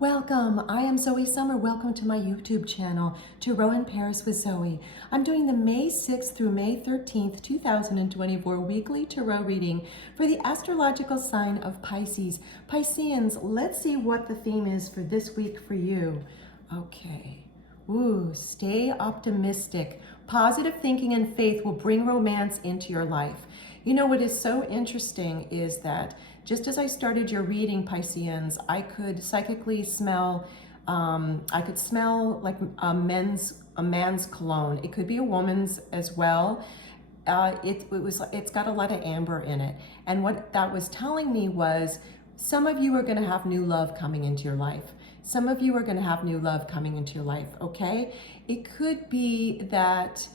Welcome, I am Zoe Summer. Welcome to my YouTube channel, Tarot in Paris with Zoe. I'm doing the May 6th through May 13th, 2024 weekly tarot reading for the astrological sign of Pisces. Pisceans, let's see what the theme is for this week for you. Okay. Ooh, stay optimistic. Positive thinking and faith will bring romance into your life. You know what is so interesting is that just as I started your reading, Pisceans, I could psychically smell, I could smell like a man's cologne. It could be a woman's as well. It's got a lot of amber in it. And what that was telling me was some of you are going to have new love coming into your life. Some of you are going to have new love coming into your life, okay? It could be that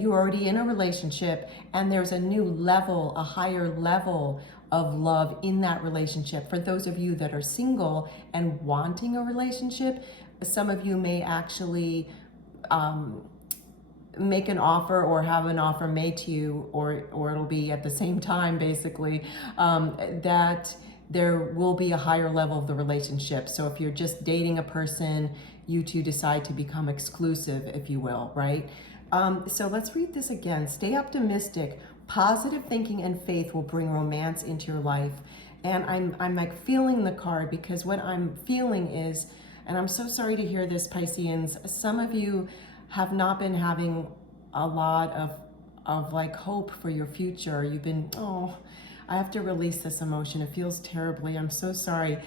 you're already in a relationship and there's a new level, a higher level of love in that relationship. For those of you that are single and wanting a relationship, some of you may actually make an offer or have an offer made to you, or it'll be at the same time basically, that there will be a higher level of the relationship. So if you're just dating a person, you two decide to become exclusive, if you will, right? So let's read this again. Stay optimistic. Positive thinking and faith will bring romance into your life. And I'm like feeling the card, because what I'm feeling is, and I'm so sorry to hear this, Pisceans, some of you have not been having a lot of like hope for your future. You've been, oh, I have to release this emotion. It feels terribly. I'm so sorry.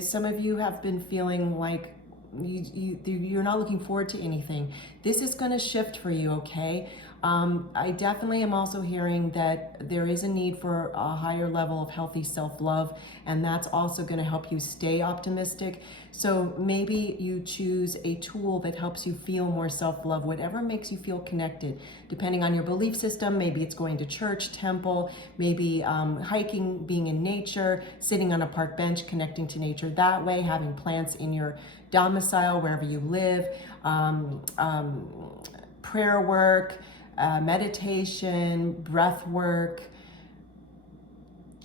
Some of you have been feeling like you're not looking forward to anything. This is going to shift for you, okay? I definitely am also hearing that there is a need for a higher level of healthy self-love, and that's also going to help you stay optimistic. So maybe you choose a tool that helps you feel more self-love, whatever makes you feel connected, depending on your belief system. Maybe it's going to church, temple, maybe hiking, being in nature, sitting on a park bench, connecting to nature that way, having plants in your domicile, wherever you live, prayer work, meditation, breath work,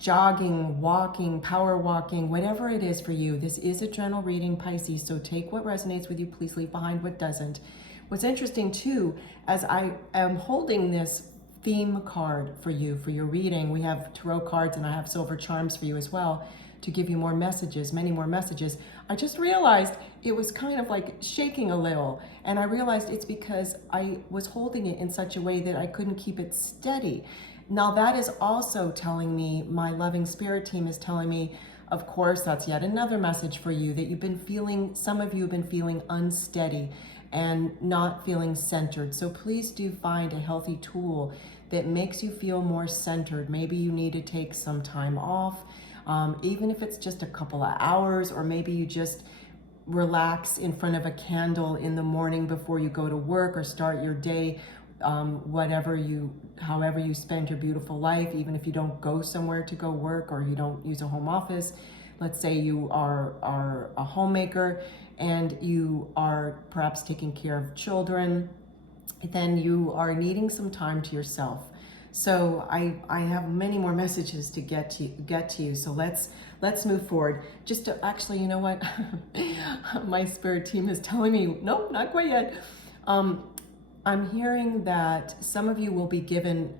jogging, walking, power walking, whatever it is for you. This is a general reading, Pisces, so take what resonates with you. Please leave behind what doesn't. What's interesting too, as I am holding this theme card for you, for your reading, we have tarot cards and I have silver charms for you as well, to give you more messages, many more messages. I just realized it was kind of like shaking a little, and I realized it's because I was holding it in such a way that I couldn't keep it steady. Now that is also telling me, my loving spirit team is telling me, of course, that's yet another message for you, that you've been feeling, some of you have been feeling unsteady and not feeling centered. So please do find a healthy tool that makes you feel more centered. Maybe you need to take some time off. Even if it's just a couple of hours, or maybe you just relax in front of a candle in the morning before you go to work or start your day, however you spend your beautiful life, even if you don't go somewhere to go work or you don't use a home office. Let's say you are a homemaker and you are perhaps taking care of children, then you are needing some time to yourself. So I have many more messages to get to you. So let's move forward. Just to actually, you know what? My spirit team is telling me, nope, not quite yet. I'm hearing that some of you will be given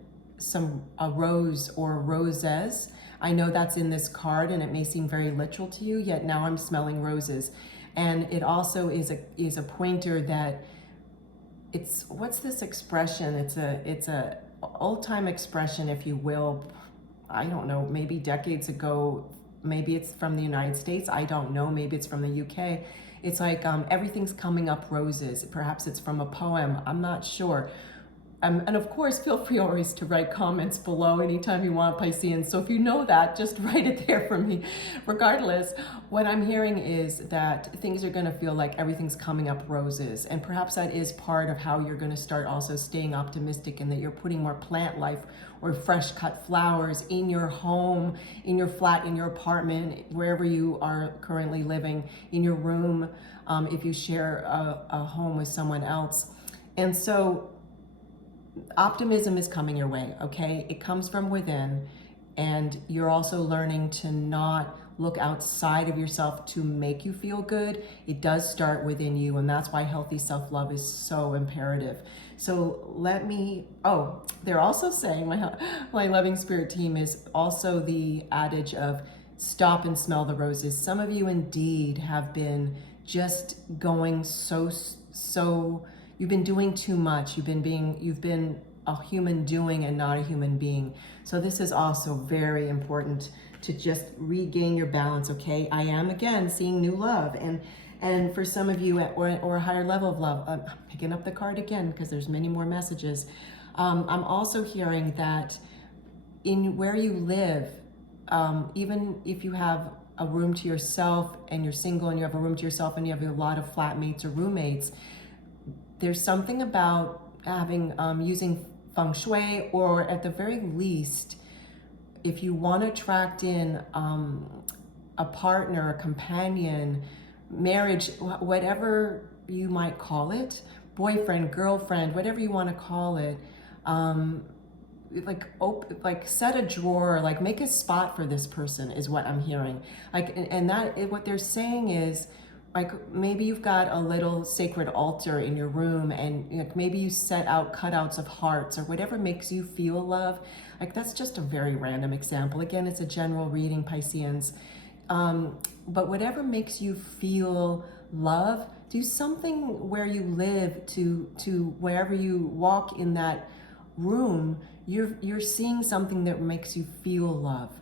a rose or roses. I know that's in this card and it may seem very literal to you, yet now I'm smelling roses. And it also is a pointer that what's this expression? It's a old-time expression, if you will. I don't know, maybe decades ago, maybe it's from the United States, I don't know, maybe it's from the UK. It's like everything's coming up roses. Perhaps it's from a poem, I'm not sure. And of course, feel free always to write comments below anytime you want, Pisceans. So if you know that, just write it there for me. Regardless, what I'm hearing is that things are going to feel like everything's coming up roses. And perhaps that is part of how you're going to start also staying optimistic, and that you're putting more plant life or fresh cut flowers in your home, in your flat, in your apartment, wherever you are currently living, in your room, if you share a home with someone else. And so optimism is coming your way, okay? It comes from within, and you're also learning to not look outside of yourself to make you feel good. It does start within you, and that's why healthy self-love is so imperative. So they're also saying, my loving spirit team is also the adage of stop and smell the roses. Some of you indeed have been just going you've been doing too much. You've been a human doing and not a human being. So this is also very important to just regain your balance, okay? I am again seeing new love, and for some of you or a higher level of love, I'm picking up the card again because there's many more messages. I'm also hearing that in where you live, even if you have a room to yourself and you're single and you have a room to yourself and you have a lot of flatmates or roommates, there's something about having using feng shui, or at the very least, if you want to attract in a partner, a companion, marriage, whatever you might call it, boyfriend, girlfriend, whatever you want to call it, like set a drawer, like make a spot for this person is what I'm hearing. What they're saying is, like, maybe you've got a little sacred altar in your room, and maybe you set out cutouts of hearts or whatever makes you feel love. Like, that's just a very random example. Again, it's a general reading, Pisceans. But whatever makes you feel love, do something where you live to wherever you walk in that room, you're seeing something that makes you feel love.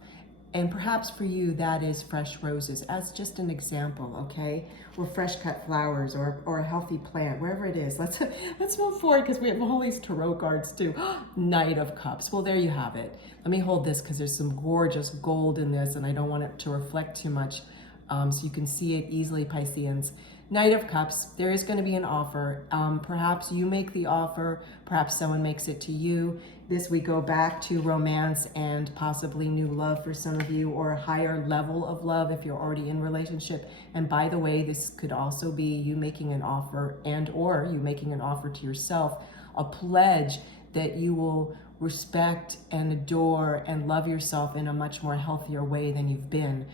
And perhaps for you, that is fresh roses, as just an example, okay? Or fresh cut flowers, or a healthy plant, wherever it is. Let's move forward, because we have all these tarot cards too. Knight of Cups. Well, there you have it. Let me hold this because there's some gorgeous gold in this, and I don't want it to reflect too much, so you can see it easily, Pisceans. Knight of Cups, there is going to be an offer. Perhaps you make the offer, perhaps someone makes it to you. This, we go back to romance and possibly new love for some of you, or a higher level of love if you're already in relationship. And by the way, this could also be you making an offer, or you making an offer to yourself, a pledge that you will respect and adore and love yourself in a much more healthier way than you've been.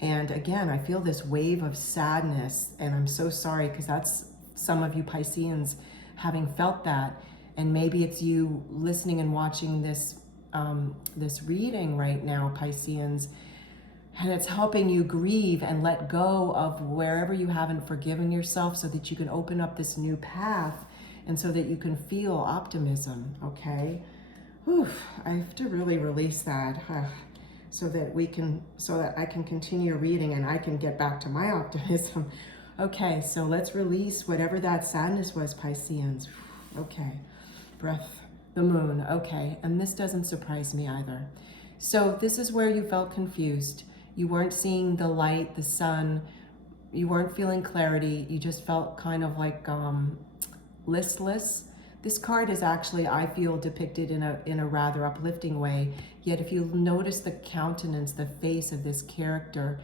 And again, I feel this wave of sadness, and I'm so sorry, because that's some of you Pisceans having felt that. And maybe it's you listening and watching this this reading right now, Pisceans, and it's helping you grieve and let go of wherever you haven't forgiven yourself, so that you can open up this new path, and so that you can feel optimism, okay? Whew, I have to really release that. So that I can continue reading and I can get back to my optimism. Okay, so let's release whatever that sadness was, Pisceans. Okay, breath, the moon, okay, and this doesn't surprise me either. So this is where you felt confused. You weren't seeing the light, the sun, you weren't feeling clarity, you just felt kind of like listless. This card is actually, I feel, depicted in a rather uplifting way. Yet if you notice the countenance, the face of this character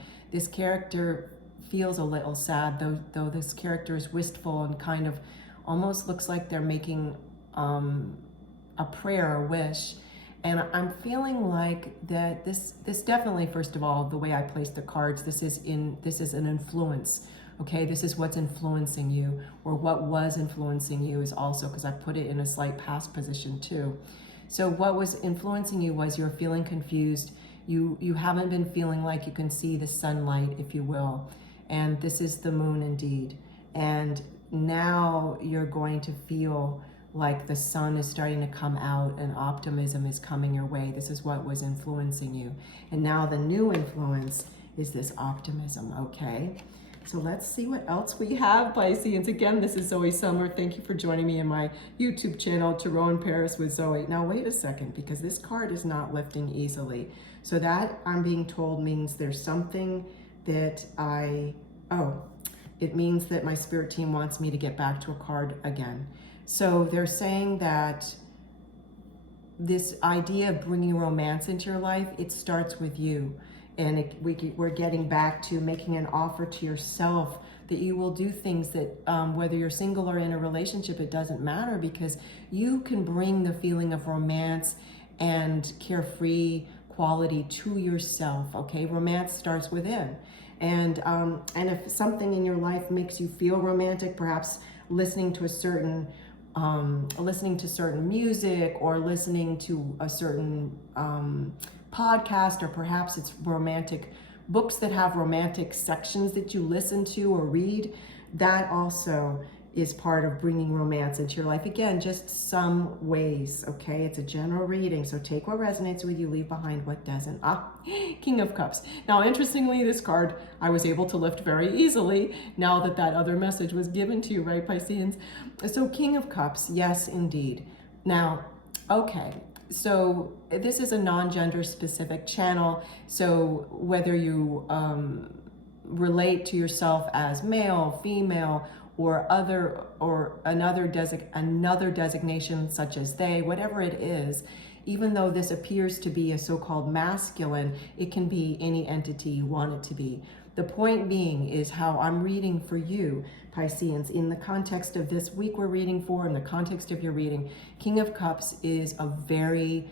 feels a little sad, though this character is wistful and kind of almost looks like they're making a prayer, a wish. And I'm feeling like that this definitely, first of all, the way I placed the cards, this is an influence. Okay, this is what's influencing you, or what was influencing you is also, because I put it in a slight past position too. So what was influencing you was you're feeling confused. You haven't been feeling like you can see the sunlight, if you will. And this is the moon indeed. And now you're going to feel like the sun is starting to come out and optimism is coming your way. This is what was influencing you. And now the new influence is this optimism, okay? So let's see what else we have, Pisceans. Again, this is Zoe Summer. Thank you for joining me in my YouTube channel, Tarot in Paris with Zoe. Now, wait a second, because this card is not lifting easily. So that, I'm being told, means there's something that it means that my spirit team wants me to get back to a card again. So they're saying that this idea of bringing romance into your life, it starts with you. And we're getting back to making an offer to yourself that you will do things that, whether you're single or in a relationship, it doesn't matter, because you can bring the feeling of romance and carefree quality to yourself, okay? Romance starts within. And if something in your life makes you feel romantic, perhaps listening to certain music, or listening to a certain podcast, or perhaps it's romantic books that have romantic sections that you listen to or read, that also is part of bringing romance into your life. Again, just some ways, okay? It's a general reading, so take what resonates with you, leave behind what doesn't. King of Cups. Now, interestingly, this card I was able to lift very easily now that that other message was given to you, right, Pisceans? So King of Cups, yes, indeed. Now, okay, so this is a non-gender specific channel, so whether you relate to yourself as male, female, or another designation such as they, whatever it is, even though this appears to be a so-called masculine, it can be any entity you want it to be. The point being is how I'm reading for you, Pisceans, in the context of this week we're reading for, in the context of your reading. King of Cups is a very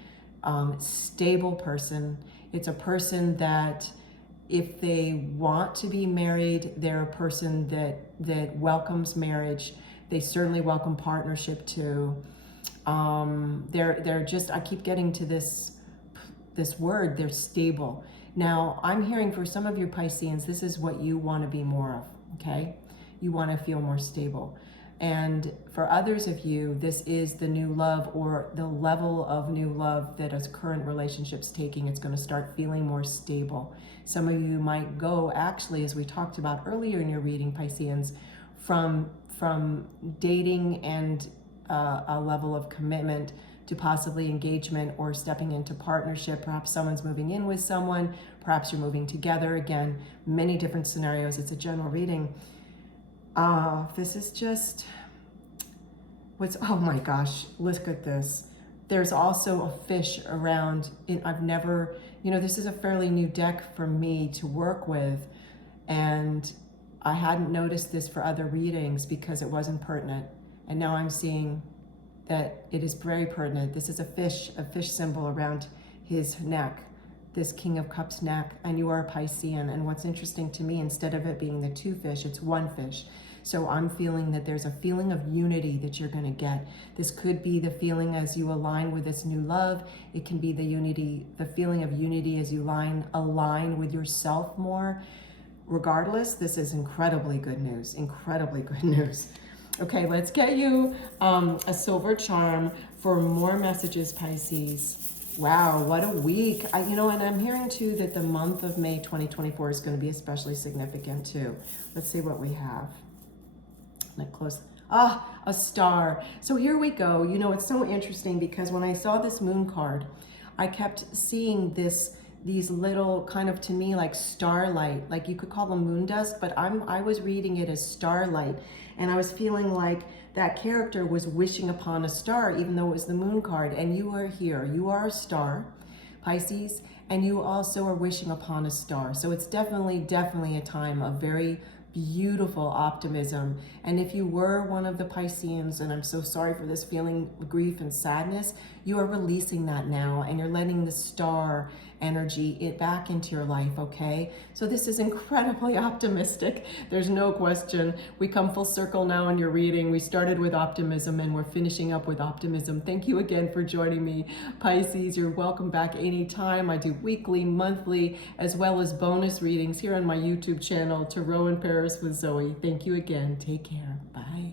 stable person. It's a person that, if they want to be married, they're a person that welcomes marriage. They certainly welcome partnership too. They're just, I keep getting to this word, they're stable. Now, I'm hearing for some of you Pisceans, this is what you want to be more of, okay? You want to feel more stable. And for others of you, this is the new love, or the level of new love that a current relationship's taking. It's going to start feeling more stable. Some of you might go, actually, as we talked about earlier in your reading, Pisceans, from dating and a level of commitment to possibly engagement or stepping into partnership. Perhaps someone's moving in with someone, perhaps you're moving together. Again, many different scenarios. It's a general reading. This is just oh my gosh, look at this. There's also a fish around. I've never, this is a fairly new deck for me to work with, and I hadn't noticed this for other readings because it wasn't pertinent. And now I'm seeing that it is very pertinent. This is a fish symbol around his neck, this King of Cups neck, and you are a Piscean. And what's interesting to me, instead of it being the two fish, it's one fish. So I'm feeling that there's a feeling of unity that you're going to get. This could be the feeling as you align with this new love. It can be the feeling of unity as you align with yourself more. Regardless, this is incredibly good news, incredibly good news. Okay, let's get you a silver charm for more messages, Pisces. Wow, what a week. And I'm hearing too that the month of May 2024 is going to be especially significant too. Let's see what we have. Close. A star. So here we go. It's so interesting because when I saw this moon card, I kept seeing these little kind of, to me, like starlight, like you could call them moon dust, but I was reading it as starlight, and I was feeling like that character was wishing upon a star, even though it was the moon card. And you are here. You are a star, Pisces, and you also are wishing upon a star. So it's definitely a time of very beautiful optimism. And if you were one of the Pisceans, and I'm so sorry for this feeling of grief and sadness, you are releasing that now, and you're letting the star energy back into your life, okay? So this is incredibly optimistic. There's no question. We come full circle now in your reading. We started with optimism and we're finishing up with optimism. Thank you again for joining me, Pisces. You're welcome back anytime. I do weekly, monthly, as well as bonus readings here on my YouTube channel, Tarot in Paris with Zoe. Thank you again. Take care. Bye.